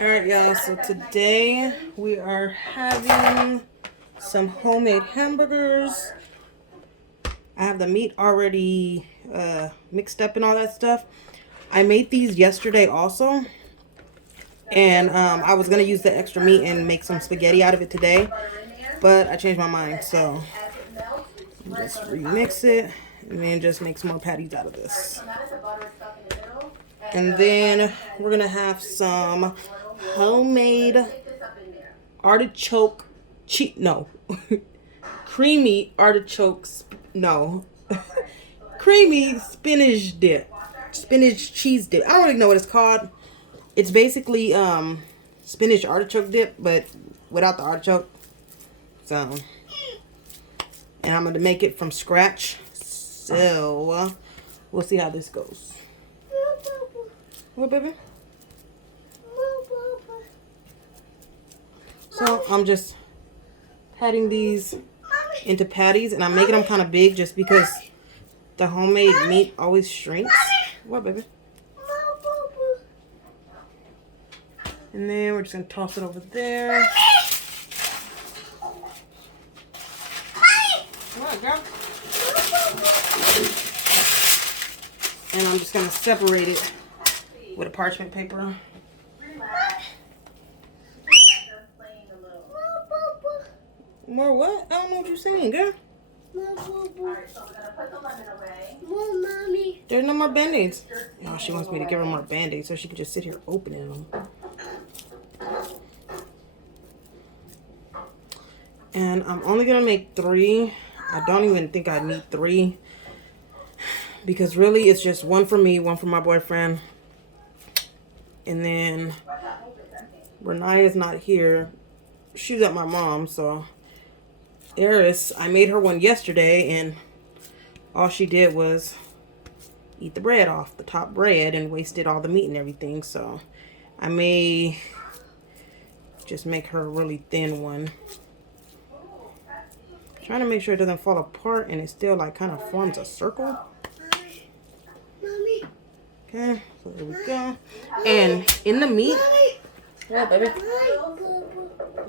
Alright, y'all, so today we are having some homemade hamburgers. I have the meat already mixed up and all that stuff. I made these yesterday also. And I was going to use the extra meat and make some spaghetti out of it today. But I changed my mind, so just remix it and then just make some more patties out of this. And then we're going to have some homemade artichoke creamy artichokes, creamy spinach cheese dip. I don't really know what it's called. It's basically spinach artichoke dip, but without the artichoke. So, and I'm going to make it from scratch. So, we'll see how this goes. What, baby? So, I'm just patting these into patties, and I'm making them kind of big just because the homemade meat always shrinks. What, baby? And then we're just going to toss it over there. What, girl? And I'm just going to separate it with a parchment paper. More what? I don't know what you're saying, girl. Alright, so we're gonna put the lemon away. More, mommy. There's no more band-aids. Oh, she wants me to give her more band-aids so she can just sit here opening them. And I'm only gonna make 3. I don't even think I need 3. Because really it's just 1 for me, 1 for my boyfriend. And then Renaya's not here. She's at my mom's, so Eris, I made her one yesterday, and all she did was eat the bread off, the top bread, and wasted all the meat and everything. So I may just make her a really thin one. Trying to make sure it doesn't fall apart and it still like kind of forms a circle. Okay, so there we go. And in the meat, yeah, baby.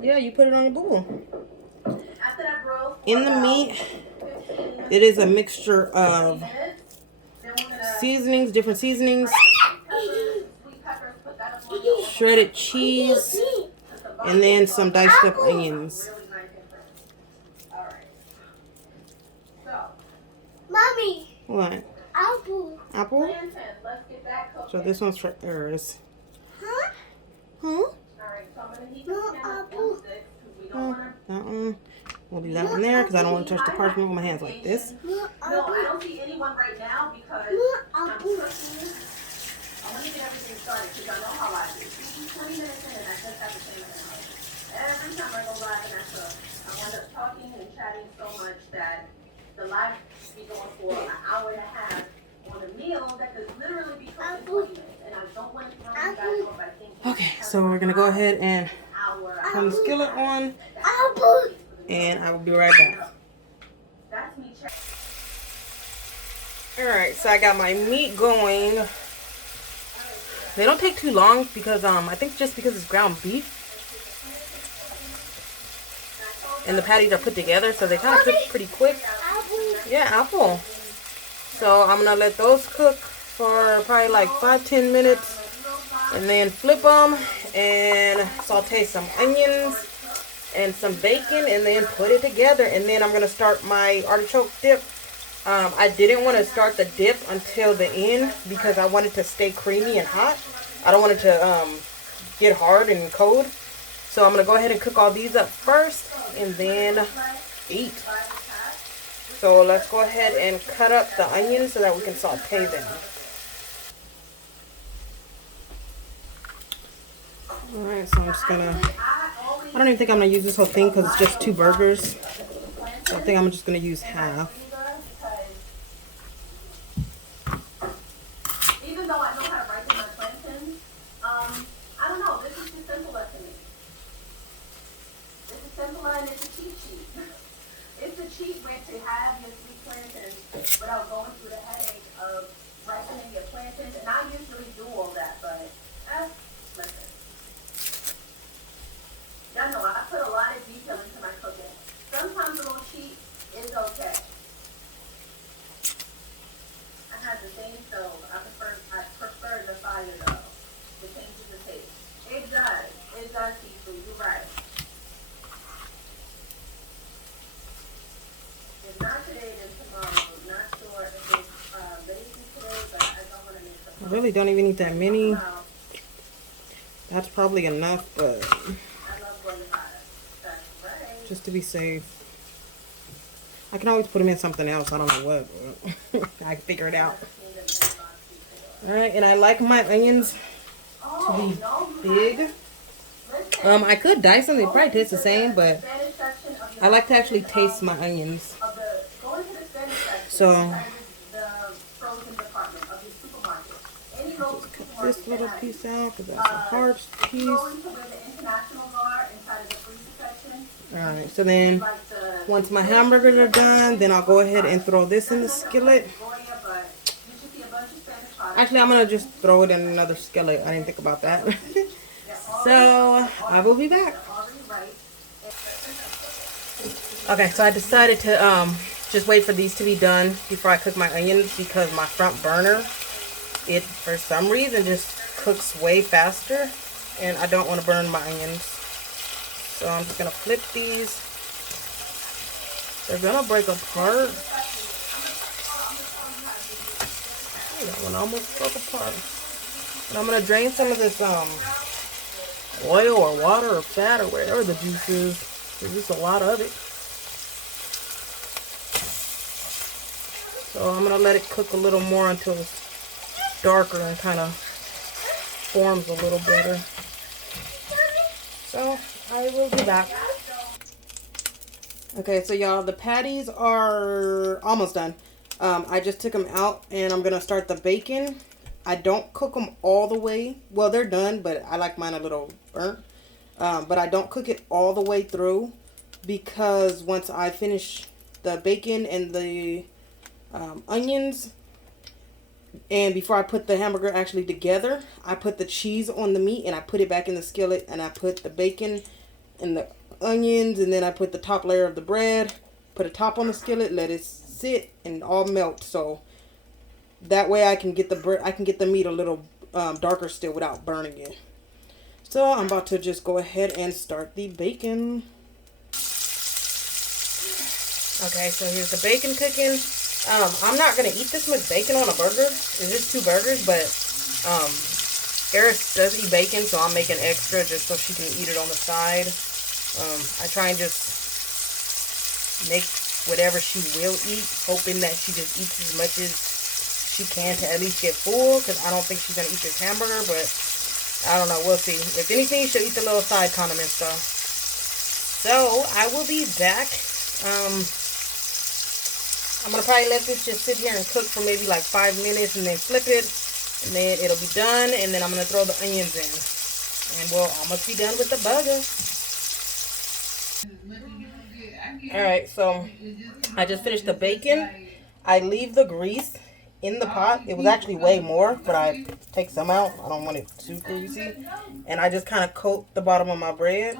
Yeah, you put it on your boo-boo. In the meat, it is a mixture of seasonings, different seasonings, shredded cheese, and then some diced up onions. Mommy. What? Apple. Apple? So this one's for Eris. Huh? Huh? No apple. Oh, that one. We'll leave that one there because I don't want to touch the parchment with my hands like this. No No, apple. I don't see anyone right now because No I'm apple. cooking. I want to get everything started because I know how I do. 20 minutes in and I just have to clean the house. Every time I go live and I cook, I wind up talking and chatting so much that the live be going for an hour and a half on a meal that could literally be cooked in 20 minutes. And I don't want to throw you guys off by thinking. Okay, so we're going to go ahead and turn the skillet on, Apple. and I will be right back. That's me checking. Alright, so I got my meat going. They don't take too long because I think just because it's ground beef. And the patties are put together, so they kind of cook pretty quick. Apple. Yeah, apple. So I'm going to let those cook for probably like 5-10 minutes. And then flip them and saute some onions and some bacon and then put it together. And then I'm going to start my artichoke dip. I didn't want to start the dip until the end because I wanted to stay creamy and hot. I don't want it to get hard and cold. So I'm going to go ahead and cook all these up first and then eat. So let's go ahead and cut up the onions so that we can saute them. Alright, so I'm just gonna, I don't even think I'm gonna use this whole thing because it's just 2 burgers. So I think I'm just gonna use half. Even though I know how to ripen my plantains, I don't know, this is too simple to me. This is simple and it's a cheat sheet. It's a cheat way to have your sweet plantains without going through the headache of ripening your plantains. And I usually do all that, but listen. probably don't even need that many. That's probably enough, but just to be safe. I can always put them in something else. I don't know what. I can figure it out. Alright, and I like my onions to be big. I could dice them. They probably taste the same, but I like to actually taste my onions. So cut this little piece out because that's a hard piece. Alright, so then once my hamburgers are done, then I'll go ahead and throw this in the skillet. Actually, I'm going to just throw it in another skillet. I didn't think about that. So, I will be back. Okay, so I decided to just wait for these to be done before I cook my onions because my front burner, it for some reason just cooks way faster and I don't want to burn my onions. So I'm just going to flip these. They're going to break apart. That one almost broke apart. And I'm going to drain some of this oil or water or fat or whatever the juice is. There's just a lot of it. So I'm going to let it cook a little more until it's darker and kind of forms a little better. So I will be back. Okay, so y'all, the patties are almost done. I just took them out and I'm going to start the bacon. I don't cook them all the way. Well, they're done, but I like mine a little burnt. But I don't cook it all the way through because once I finish the bacon and the onions, and before I put the hamburger actually together, I put the cheese on the meat and I put it back in the skillet and I put the bacon and the onions and then I put the top layer of the bread, put a top on the skillet, let it sit and all melt. So that way I can get the meat a little darker still without burning it. So I'm about to just go ahead and start the bacon. Okay, so here's the bacon cooking. I'm not going to eat this much bacon on a burger. It's just 2 burgers, but Eris does eat bacon, so I'm making extra just so she can eat it on the side. I try and just make whatever she will eat, hoping that she just eats as much as she can to at least get full, because I don't think she's going to eat this hamburger, but I don't know. We'll see. If anything, she'll eat the little side condiments, though. So, I will be back. I'm going to probably let this just sit here and cook for maybe like 5 minutes and then flip it. And then it'll be done. And then I'm going to throw the onions in. And we'll almost be done with the burger. Alright, so I just finished the bacon. I leave the grease in the pot. It was actually way more, but I take some out. I don't want it too greasy. And I just kind of coat the bottom of my bread.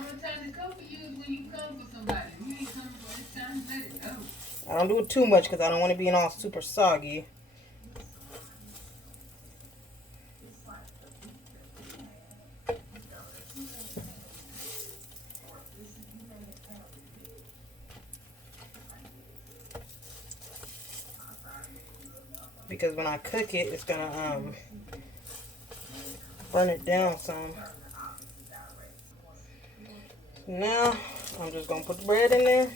I don't do it too much because I don't want it being all super soggy. Because when I cook it, it's gonna burn it down some. Now I'm just gonna put the bread in there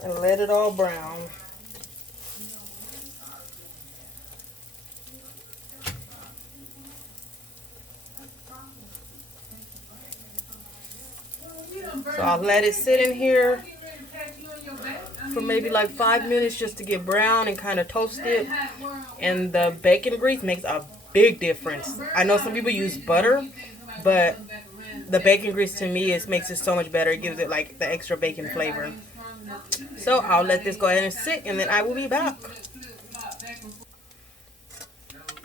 and let it all brown. So I'll let it sit in here for maybe like 5 minutes just to get brown and kind of toast it. And the bacon grease makes a big difference. I know some people use butter, but the bacon grease to me makes it so much better. It gives it like the extra bacon flavor. So I'll let this go ahead and sit and then I will be back.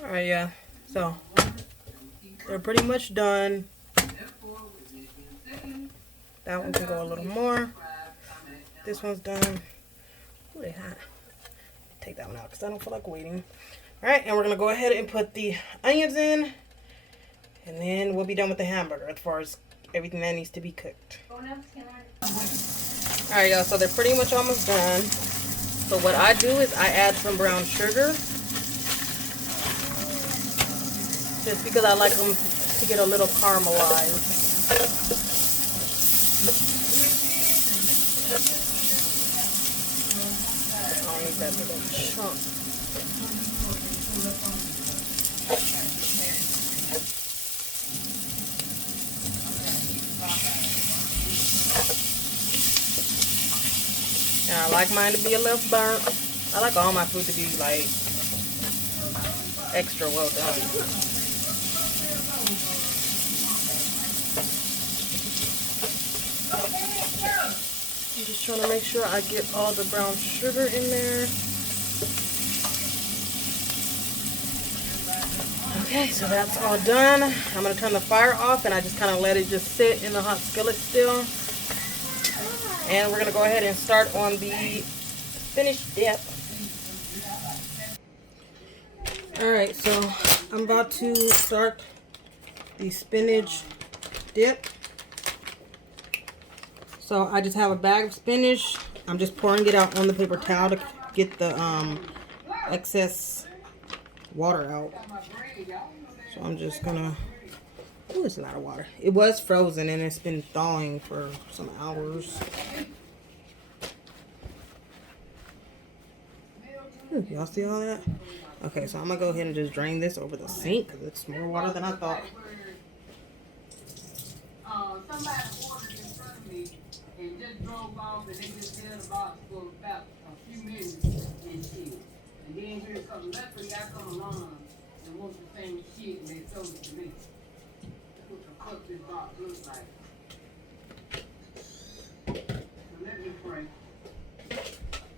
Alright, yeah. So they're pretty much done. That one can go a little more. This one's done. Ooh, they hot. Take that one out because I don't feel like waiting. Alright, and we're going to go ahead and put the onions in. And then we'll be done with the hamburger as far as everything that needs to be cooked. Alright, y'all, so they're pretty much almost done. So what I do is I add some brown sugar. just because I like them to get a little caramelized. I don't need that little chunk. And I like mine to be a little burnt. I like all my food to be like extra well done. I'm just trying to make sure I get all the brown sugar in there. Okay, so that's all done. I'm going to turn the fire off and I just kind of let it just sit in the hot skillet still. And we're going to go ahead and start on the spinach dip. Alright, so I'm about to start the spinach dip. So I just have a bag of spinach. I'm just pouring it out on the paper towel to get the excess water out. So I'm just gonna, oh, it's a lot of water. It was frozen and it's been thawing for some hours. Y'all see all that? Okay, so I'm gonna go ahead and just drain this over the sink because it's more water than I thought. Somebody ordered in front of me and just drove off and they just held the box for about a few minutes and shit. And then here some leopard got come along and wants the same shit and they sold it to me. That's what the fuck this box looks like. So let me pray.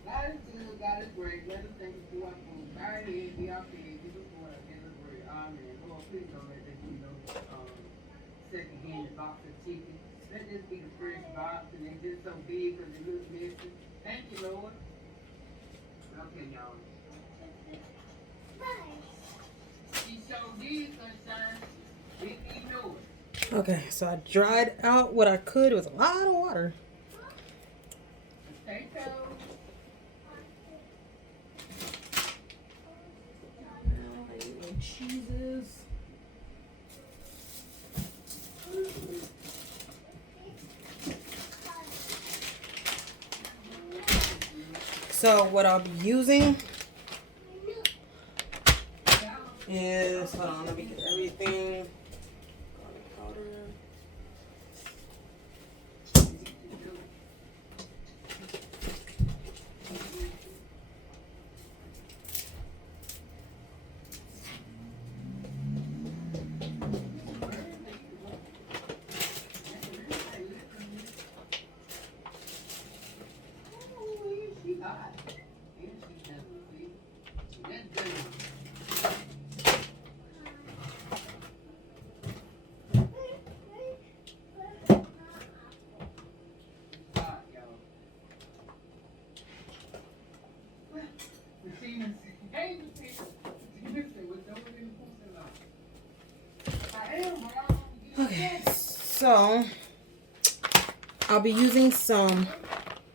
God is good, God is great. Let us thank you for our food. Our head, be our feet, give us water, give us bread. Amen. Lord, please don't let this be no second-hand box of chicken. Let this be the fresh box and it's just so big because it looks messy. Thank you, Lord. Okay, y'all. She showed these sunshine. Didn't even know it. Okay, so I dried out what I could. It was a lot of water. Potatoes. Cheeses. So what I'll be using is, hold on, let me get everything. Garlic powder. Okay, so I'll be using some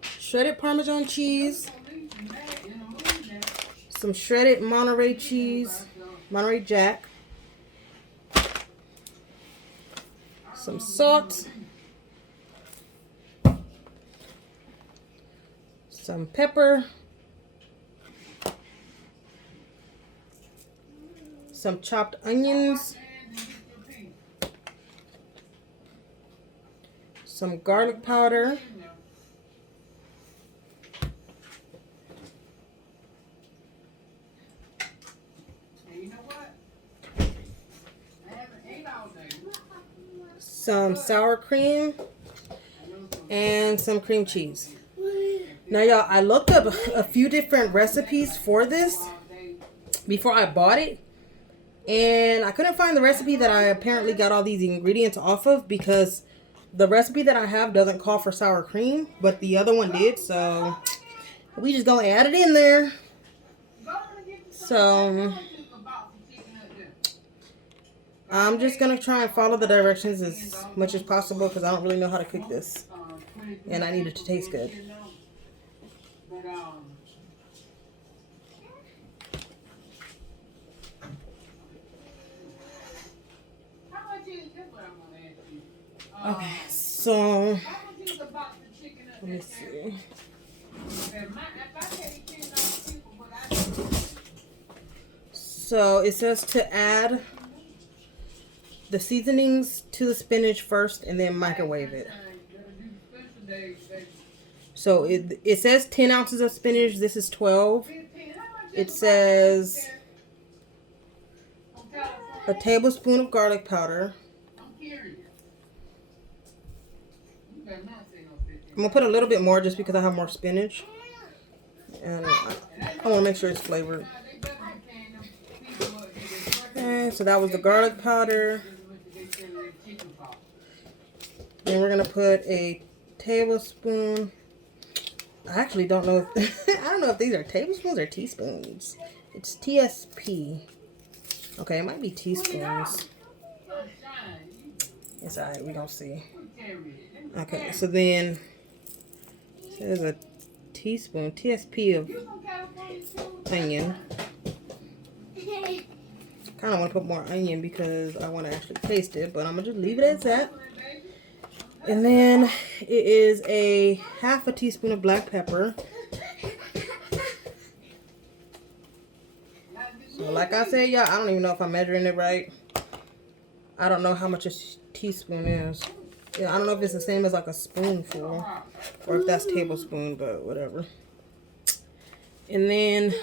shredded Parmesan cheese, some shredded Monterey cheese, Monterey Jack, some salt, some pepper, some chopped onions, some garlic powder, some sour cream, and some cream cheese. Now, y'all, I looked up a few different recipes for this before I bought it, and I couldn't find the recipe that I apparently got all these ingredients off of because the recipe that I have doesn't call for sour cream, but the other one did, so we just gonna add it in there. So I'm just gonna try and follow the directions as much as possible because I don't really know how to cook this, and I need it to taste good. Okay, so let me see. So it says to add the seasonings to the spinach first and then microwave it. So it says 10 ounces of spinach. This is 12. It says a tablespoon of garlic powder. I'm going to put a little bit more just because I have more spinach. And I want to make sure it's flavored. Okay, so that was the garlic powder. Then we're going to put a tablespoon. I actually don't know if I don't know if these are tablespoons or teaspoons. It's TSP. Okay, it might be teaspoons. It's alright, we gonna see. Okay, so then there's a teaspoon, TSP of onion. Kind of want to put more onion because I want to actually taste it, but I'm gonna just leave it as that. And then it is a half a teaspoon of black pepper. So like I said, y'all, I don't even know if I'm measuring it right. I don't know how much a teaspoon is. Yeah, I don't know if it's the same as like a spoonful or if that's tablespoon, but whatever. And then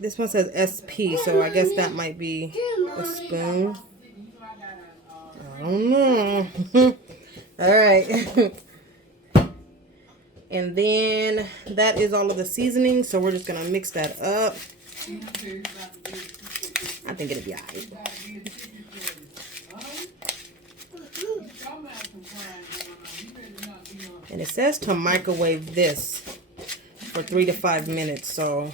this one says SP, so I guess that might be a spoon. I don't know. All right. And then that is all of the seasoning, so we're just going to mix that up. I think it'll be all right. And it says to microwave this for 3 to 5 minutes, so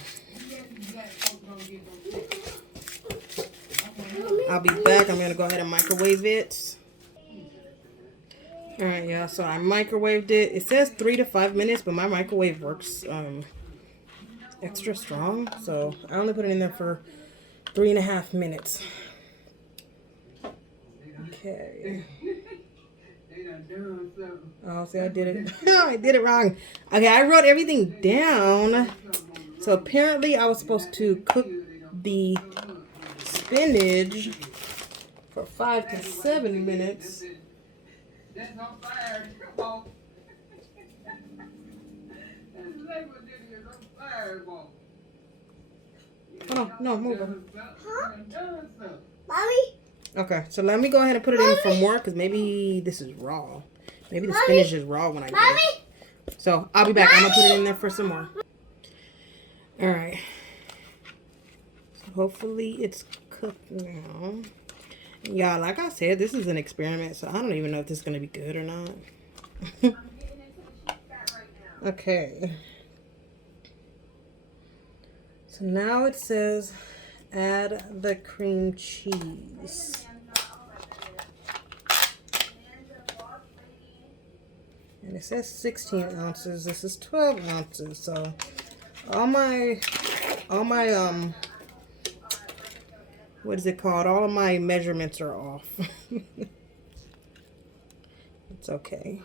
I'll be back. I'm going to go ahead and microwave it. Alright, y'all, so I microwaved it. It says 3 to 5 minutes, but my microwave works extra strong, so I only put it in there for 3.5 minutes. Okay. Oh, see, I did it. I did it wrong. Okay, I wrote everything down. So apparently I was supposed to cook the spinach for 5 to 7 minutes. Oh, no, move it. Mommy? Okay, so let me go ahead and put it in for more because maybe this is raw. Maybe the spinach is raw when I do it. So I'll be back. I'm going to put it in there for some more. Alright. So hopefully it's cooked now. Yeah, like I said, this is an experiment, so I don't even know if this is going to be good or not. Okay. So now it says add the cream cheese. And it says 16 ounces. This is 12 ounces. So all my what is it called? All of my measurements are off. It's okay.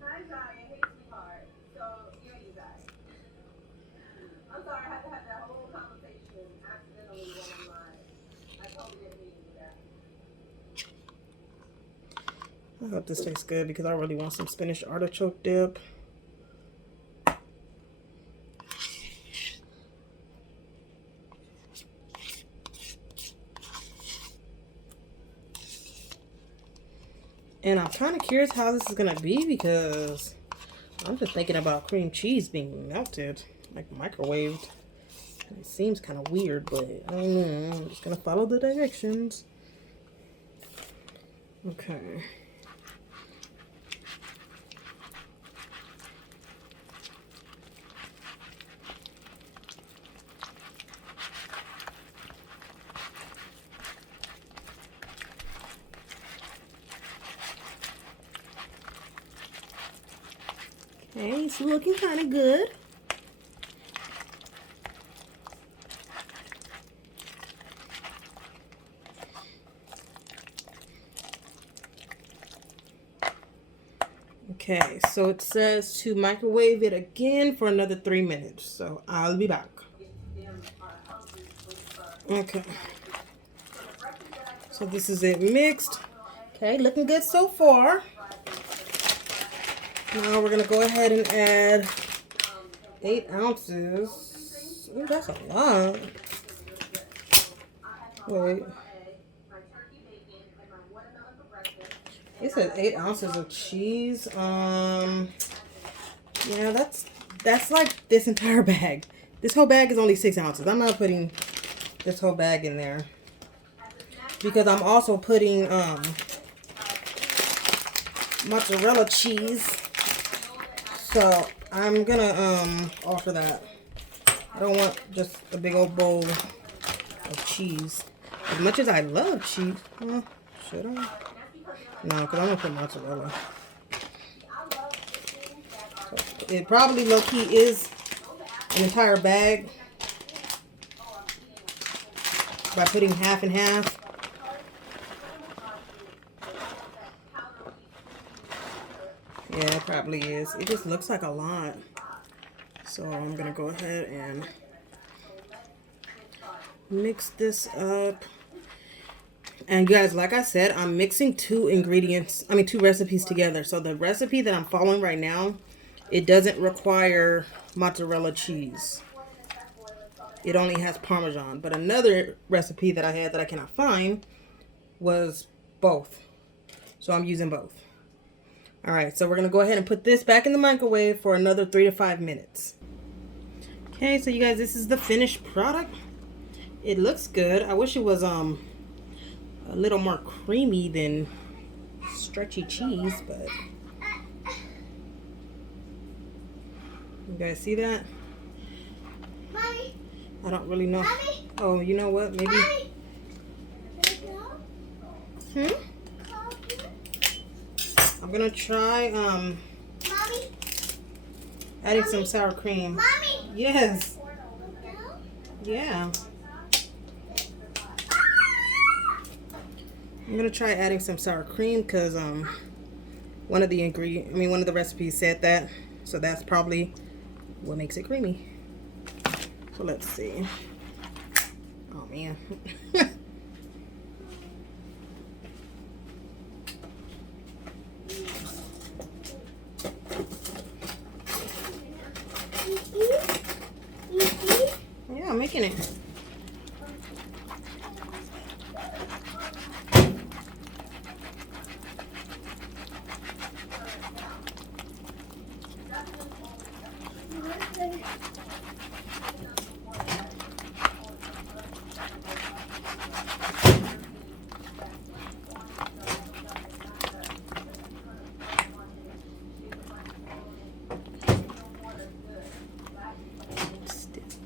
Hi, Zion. Hey, sweetheart. So, yeah, you guys. I'm sorry, I had to have that whole conversation accidentally when I'm live. I totally didn't mean to do that. I hope this tastes good because I really want some spinach artichoke dip. And I'm kind of curious how this is going to be because I'm just thinking about cream cheese being melted, like microwaved. It seems kind of weird, but I don't know. I'm just going to follow the directions. Okay. Okay, it's looking kind of good. Okay, so it says to microwave it again for another 3 minutes. So I'll be back. Okay. So this is it mixed. Okay, looking good so far. Now we're going to go ahead and add 8 ounces. Ooh, that's a lot. Wait. It says 8 ounces of cheese. Yeah, that's like this entire bag. This whole bag is only 6 ounces. I'm not putting this whole bag in there because I'm also putting mozzarella cheese. So I'm gonna alter that. I don't want just a big old bowl of cheese. As much as I love cheese, should I? No, because I'm gonna put mozzarella. So it probably low key is an entire bag by putting half and half. Yeah, it probably is. It just looks like a lot. So I'm gonna go ahead and mix this up. And guys, like I said, I'm mixing two recipes together. So the recipe that I'm following right now, it doesn't require mozzarella cheese. It only has Parmesan. But another recipe that I had that I cannot find was both. So I'm using both. All right, so we're going to go ahead and put this back in the microwave for another 3 to 5 minutes. Okay, so you guys, this is the finished product. It looks good. I wish it was a little more creamy than stretchy cheese, but you guys see that? Mommy. I don't really know. Mommy. Oh, you know what? Maybe. Mommy. I'm gonna try Mommy. adding some sour cream. Mommy. Yes. Yeah. I'm gonna try adding some sour cream because one of the recipes said that, so that's probably what makes it creamy. So let's see. Oh man. Yeah, I'm making it.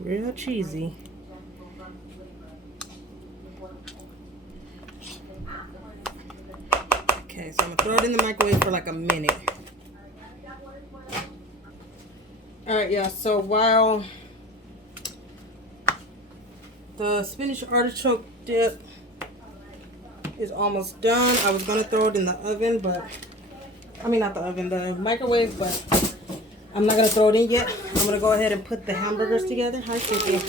Real cheesy. Okay, so I'm gonna throw it in the microwave for like a minute. Alright, yeah, so while the spinach artichoke dip is almost done, I was gonna throw it in the oven, but not the oven, the microwave, but I'm not gonna throw it in yet. I'm gonna go ahead and put the hamburgers together. Hi, Cynthia.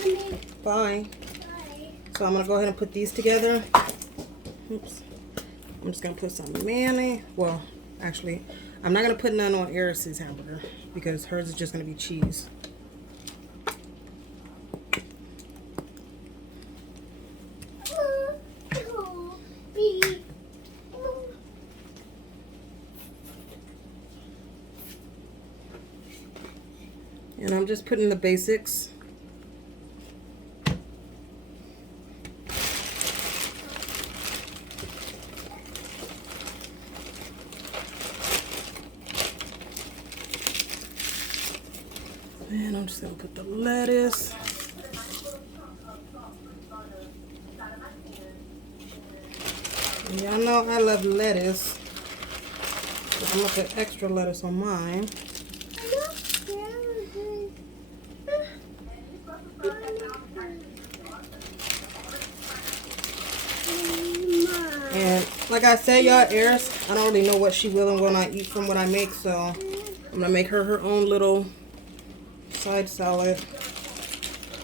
Bye. So I'm gonna go ahead and put these together. Oops. I'm just gonna put some mayonnaise. Well, actually, I'm not gonna put none on Eris's hamburger because hers is just gonna be cheese. And I'm just putting the basics. And I'm just gonna put the lettuce. Y'all know I love lettuce. So I'm gonna put extra lettuce on mine. And like I said, y'all, Eris, I don't really know what she will and will not eat from what I make, so I'm gonna make her own little side salad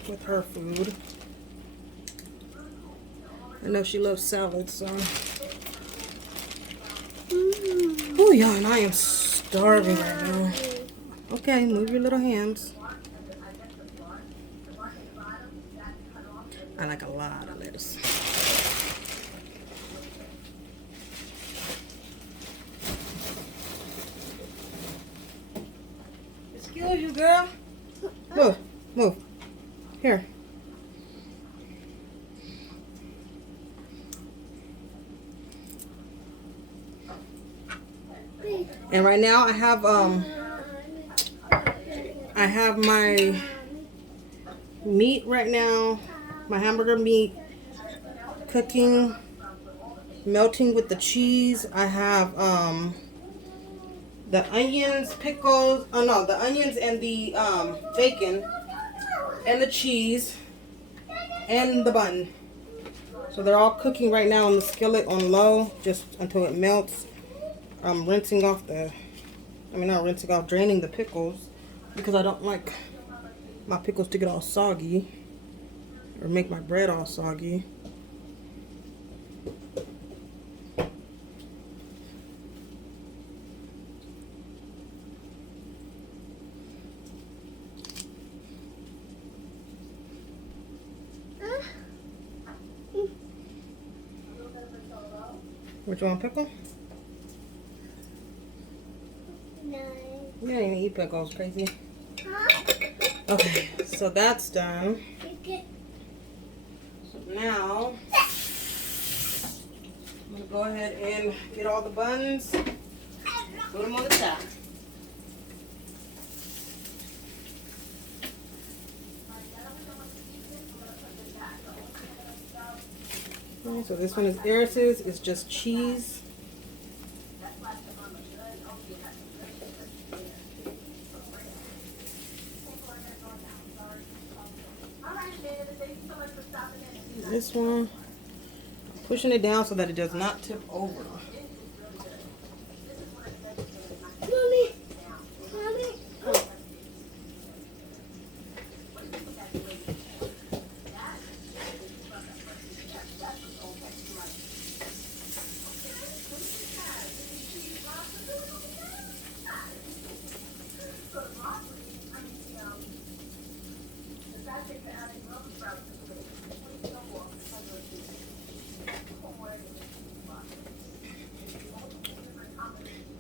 with her food. I know she loves salad, so. Oh, y'all, and I am starving right now. Okay, move your little hands. I like a lot of lettuce. Excuse you, girl. Move, move. Here. And right now I have my meat right now, my hamburger meat cooking, melting with the cheese. I have the onions, pickles, the onions and the bacon and the cheese and the bun. So they're all cooking right now on the skillet on low, just until it melts. I'm rinsing off draining the pickles because I don't like my pickles to get all soggy or make my bread all soggy. Which one, pickle? No. You don't even eat pickles, crazy. Okay, so that's done. So now, I'm going to go ahead and get all the buns, put them on the top. Okay, so this one is Eris's, it's just cheese. This one, pushing it down so that it does not tip over. Mommy. Mommy.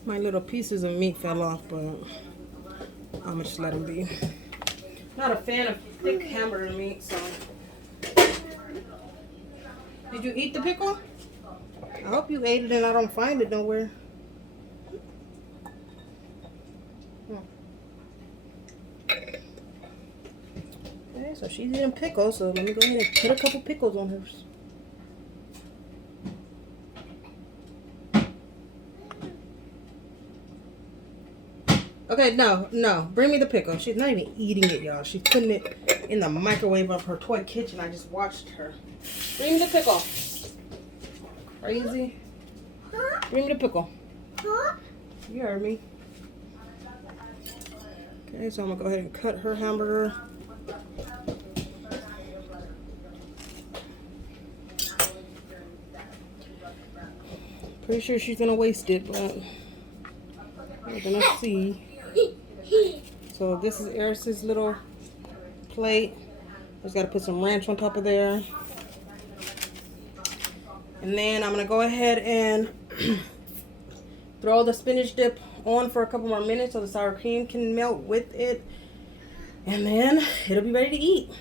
My little pieces of meat fell off, but I'm gonna just let them be. Not a fan of thick hamburger meat, so. Did you eat the pickle? I hope you ate it and I don't find it nowhere. Okay, so she's eating pickles, so let me go ahead and put a couple pickles on hers. Okay, no. Bring me the pickle. She's not even eating it, y'all. She's putting it in the microwave of her toy kitchen. I just watched her. Bring me the pickle. Crazy. Bring me the pickle. You heard me. Okay, so I'm going to go ahead and cut her hamburger. Pretty sure she's going to waste it, but we're going to see. So this is Eris's little plate. Just got to put some ranch on top of there. And then I'm going to go ahead and throw the spinach dip on for a couple more minutes so the sour cream can melt with it. And then it'll be ready to eat.